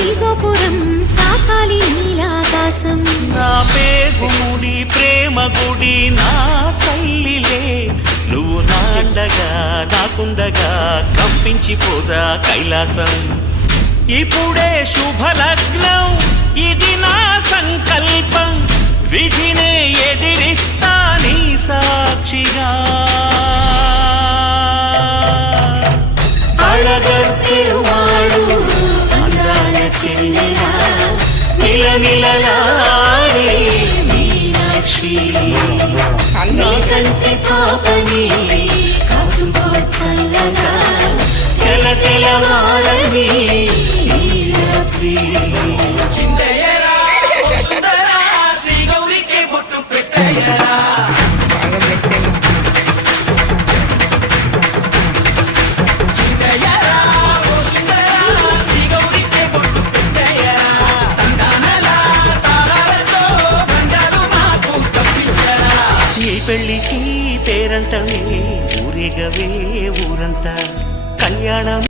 శ్రీగోపురం తాకాలి నీలాకాశం నా పేగుముడి ప్రేమ గుడి నా తల్లిలే నువ్వు నాండగా నాకుండగా కంపించిపోదా కైలాసం ఇప్పుడే శుభలగ్నం ఇది నా సంకల్పం విధినే ఎదిరిస్తా నీ సాక్షిగా అళగర్ పెరుమాళు అందాల చెల్లెలా నిలనిలలాడే మీనాక్షి నీ కంటి పాపని కాచుకో చల్లగా తెల తెలవారని ఈ రాత్రి పెళ్లికి పేరంటమే ఊరేగవే ఊరంతా కళ్యాణం